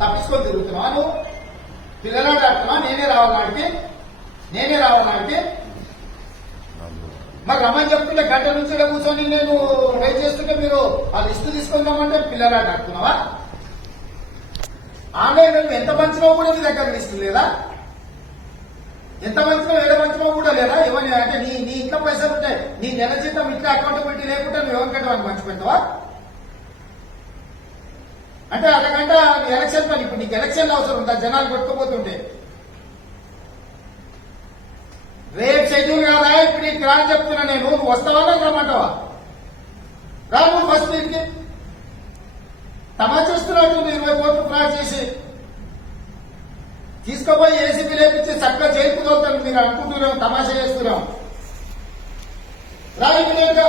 తప్పించుకొని తిరుగుతున్నావా నువ్వు? పిల్లలాట ఆడుతున్నావా? నేనే రావాలంటే మరి రమ్మని చెప్తుంటే గంట నుంచి కూర్చొని నేను వెయిట్ చేస్తుంటే మీరు ఆ లిస్టు తీసుకుందామంటే పిల్లలాట ఆడుతున్నావా? ఆన్లైన్ నువ్వు ఎంత పంచినావు కూడా నీ దగ్గర లిస్టు లేదా? ఎంత పంచినావు ఏడ పంచినావు కూడా లేదా? ఇవన్నీ అంటే నీ ఇంట్లో పైసలు ఉంటాయి, నీ నెల జీతం ఇంట్లో అకౌంటబిలిటీ లేకుండా నువ్వు ఎవరికంటే వాడిని పంచి పెడతావా? అంటే అరగంట ఎలక్షన్ పని. ఇప్పుడు నీకు ఎలక్షన్లు అవసరం ఉందా? జనాలు కొట్టుకుపోతుంటే రేపు షెడ్యూల్ కాదా? ఇప్పుడు నీకు రాని చెప్తున్నా నేను. నువ్వు వస్తావా రమ్మంటావా? రా నువ్వు ఫస్ట్ ఇంటికి. తమాచేస్తున్నావు 20 కోట్లు ఫ్రాడ్ చేసి తీసుకుపోయి ఏసీపీ లేపించి చక్కగా జైలుకు తోలుతాను మీరు అనుకుంటున్నాం, తమాషా చేస్తున్నాం. రా ఇమీడియట్ గా.